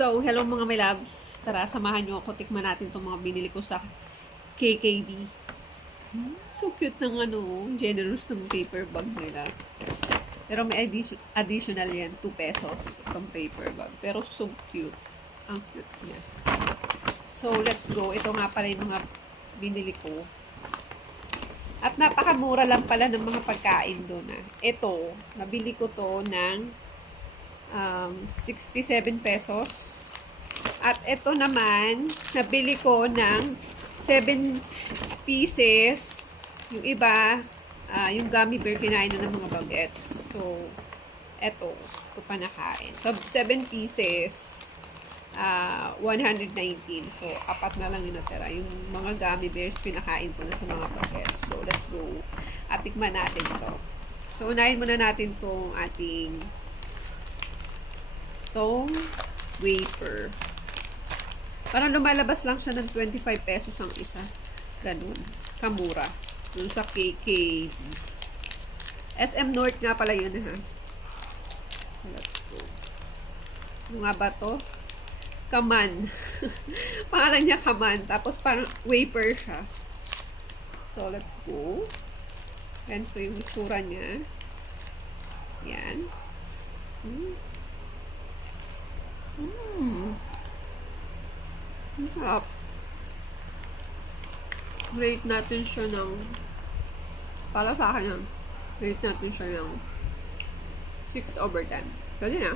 So, hello mga my loves. Tara, samahan nyo ako. Tikman natin itong mga binili ko sa KKB. So cute ng generous ng paper bag nila. Pero may additional yan, 2 pesos itong paper bag. Pero so cute. Ang cute niya. So, let's go. Ito nga pala yung mga binili ko. At napakamura lang pala ng mga pagkain doon. Ito, nabili ko to ng 67 pesos. At ito naman, nabili ko ng 7 pieces. Yung iba, yung gummy bear, kinain na ng mga bagets. So, ito pa nakain. So, 7 pieces, 119. So, apat na lang yung natira. Yung mga gummy bears, pinakain ko na sa mga bagets. So, let's go. At tikman natin to. So, unahin muna natin tong ating wafer. Parang lumalabas lang siya ng 25 pesos ang isa. Ganun. Kamura. Dun sa KKB. SM North nga pala yun, ha. So, let's go. Ano nga ba to? Kaman. Pangalan niya Kaman. Tapos parang wafer siya. So, let's go. Ganito yung itsura niya. Yan. Ang sarap. Rate natin siya ng, para sa akin yan, rate natin siya ng 6/10. Pwede na.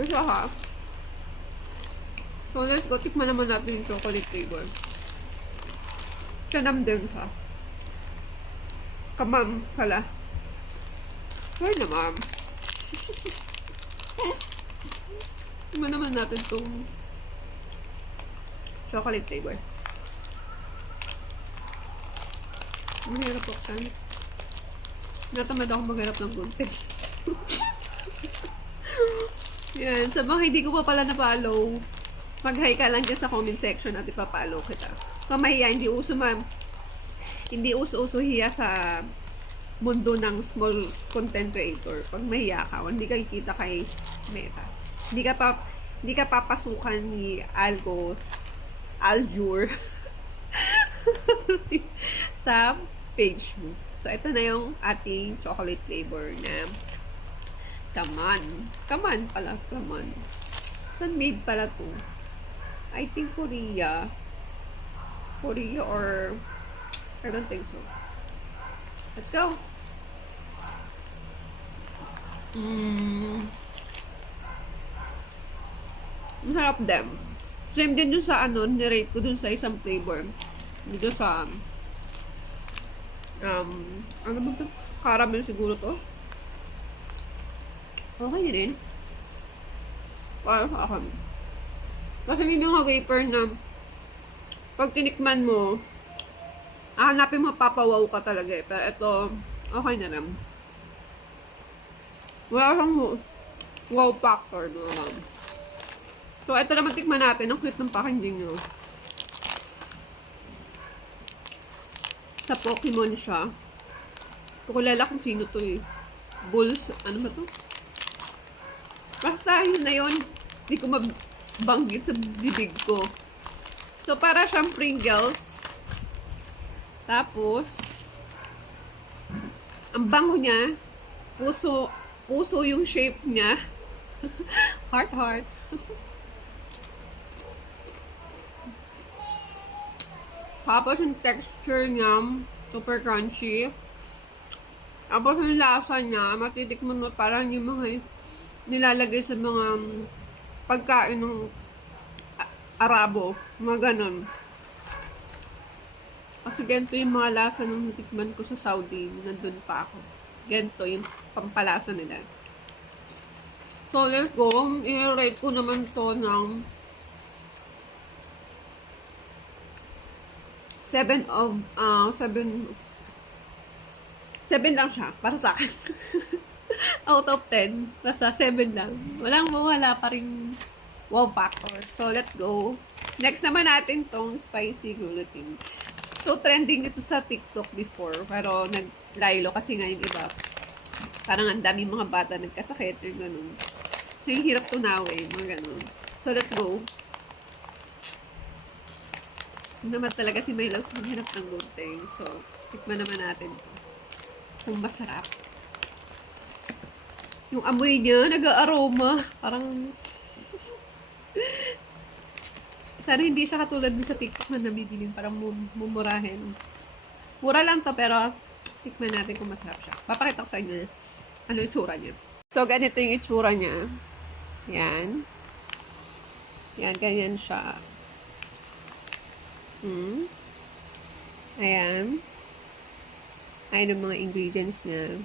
Gusto ka. So, let's go. Tikman naman natin yung chocolate flavor. Kanam din siya. Kamam pala. Ay naman. Tingnan naman natin itong chocolate flavor. Mahirap po kan. Natamad ako maghanap ng gunting. Yan. Sa mga hindi ko pa pala na-follow, mag-hi ka lang dyan sa comment section at ipapalo kita. Kung mahiya, hindi uso hiya sa mundo ng small content creator. Pag mahiya ka, hindi ka kikita kay Meta. Hindi ka papasukan ni Aljur sa page mo. So, ito na yung ating chocolate flavor na Kaman. Kaman pala, Kaman. Saan made pala to? I think Korea. Korea or I don't think so. Let's go. Ang sarap din. Same din dun sa nirate ko dun sa isang flavor. Dito sa ano ba ito? Caramel siguro to. Okay din. Para sa akin. Kasi may mga wafer na pag tinikman mo, hanapin mo, papawaw ka talaga eh. Pero ito, okay na lang. Wala siyang wow factor naman. So, ito naman tikman natin. Ang cute ng packaging nyo. Sa Pokemon siya. Ito kulala kung sino to eh. Bulls. Ano ba to? Basta yun na yun. Hindi ko mabanggit sa bibig ko. So, para siyang Pringles. Tapos, ang bango niya. Puso yung shape niya. Heart. Tapos yung texture niya, super crunchy. Tapos yung lasa niya, matitikman mo parang yung mga nilalagay sa mga pagkain ng Arabo. Mga ganon. Kasi ganito yung mga lasa nung natikman ko sa Saudi. Nandun pa ako. Ganito yung pampalasa nila. So, let's go. I-rate ko naman to ng 7 lang siya, para sa akin. Out of 10, basta 7 lang. Wala pa rin wow factor. So, let's go. Next naman natin tong spicy gulatin. So, trending ito sa TikTok before, pero nag-lilo kasi nga yung iba. Parang ang daming mga bata nagkasakit, yung ganun. So, yung hirap tunawin, mga ganun. So, let's go. Yun naman talaga si My Loves, ang hirap ng gunting. So, tikman naman natin ito. Kung masarap. Yung amoy niya, nag-aroma. Parang, sana hindi siya katulad din sa TikTok na nabibilin. Parang mumurahin. Mura lang to, pero tikman natin kung masarap siya. Papakita ko sa inyo ano yung itsura niya. So, ganito yung itsura niya. Yan. Yan, ganyan siya. Ayan. Ayan ang mga ingredients niya.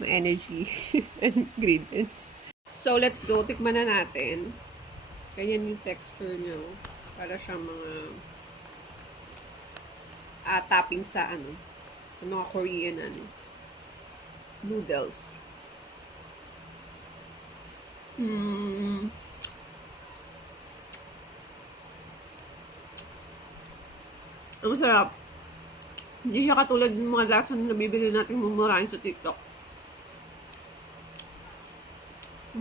May energy ingredients. So, let's go. Tikman na natin. Ganyan yung texture niya. Para siyang mga topping sa sa mga Korean noodles. Ang sarap. Hindi siya katulad ng mga lasa na nabibili natin mumurahin sa TikTok.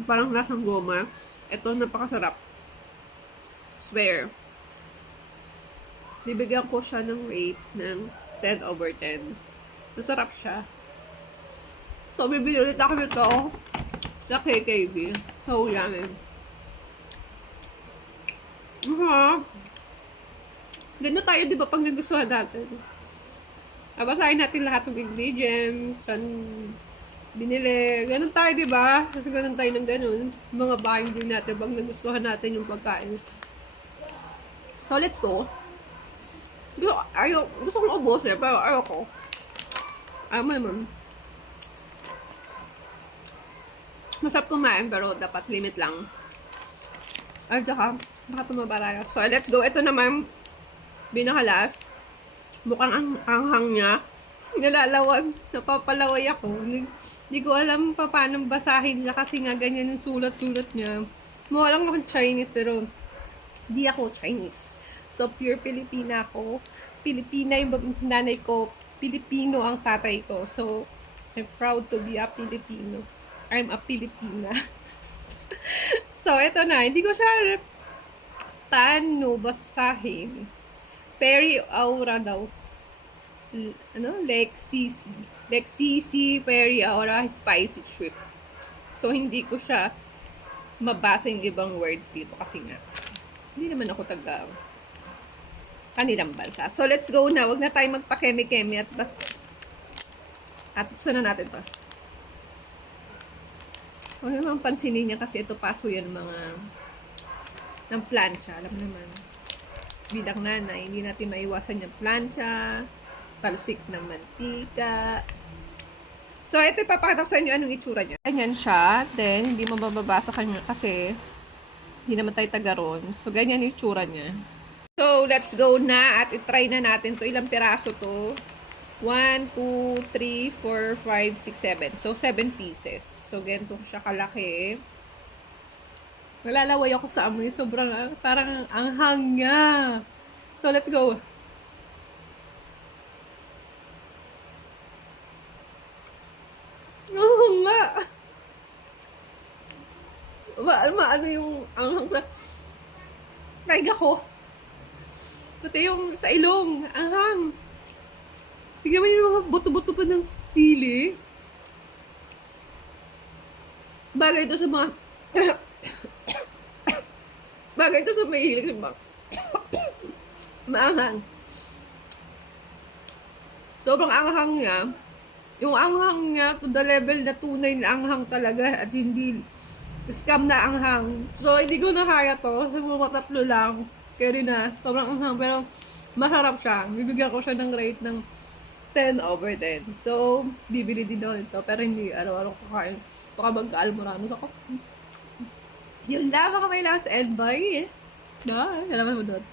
Parang lasang goma. Ito, napakasarap. Swear. Bibigyan ko siya ng rate ng 10/10. Masarap siya. So, bibili ulit ako nito sa KKB. So, yan. Ganun tayo, di ba, pag nagustuhan natin. Basahin natin lahat ng ingredients, saan binili. Ganun tayo, di ba? Kasi ganun tayo ng ganun. Mga bahay din natin pag nagustuhan natin yung pagkain. So, let's go. Gusto kong ubos pero ayaw ko. Ayaw mo naman. Masarap kumain, pero dapat limit lang. Ay, tsaka, baka tumaba tayo. So, let's go. Ito naman, binakalas. Mukhang anghang niya. Nalalawag. Napapalaway ako. Hindi ko alam paano basahin niya kasi nga ganyan yung sulat-sulat niya. Mukha lang akong Chinese, pero hindi ako Chinese. So, pure Pilipina ako. Pilipina yung nanay ko. Pilipino ang tatay ko. So, I'm proud to be a Filipino. I'm a Filipina. So, eto na. Hindi ko siya paano basahin. Fairy Aura daw. Lexisi Fairy Aura Spicy Shrimp. So, hindi ko siya mabasa yung ibang words dito kasi nga hindi naman ako taga kanilang bansa. So, let's go na. Huwag na tayo magpa-keme-keme at buksan na natin to. Huwag naman pansinin niya kasi ito paso yan ng plancha. Alam naman, bilang nanay, hindi natin maiwasan yung plancha, talsik ng mantika. So, ito ipapakita ko sa inyo anong itsura niya. Ganyan siya. Then, hindi mo mababasa kanya kasi hindi naman tayo taga ron. So, ganyan yung itsura niya. So, let's go na at itry na natin to. Ilang piraso to? 1, 2, 3, 4, 5, 6, 7. So, 7 pieces. So, ganito siya kalaki. Nalalaway ako sa amoy. Sobrang, parang anghang niya. So, let's go. Oo nga. Ano yung anghang sa taiga ko. Pati yung sa ilong. Anghang. Tignan mo yung mga buto-buto pa ng sili. Bagay ito sa mga bagay ito sa mahilig sa mga maanghang. Sobrang anghang niya. Yung anghang niya to the level na tunay na anghang talaga at hindi scam na anghang. So, hindi ko na kaya to. Sa mga tatlo lang. Kaya na. Sobrang anghang. Pero, masarap siya. Bibigyan ko siya ng rate ng 10/10. So, bibili din ako nito. Pero hindi araw-araw ko kakain. Baka magka-almoranos ako. Yun lang. Baka may last end. Bye. Bye. Salamat mo doon.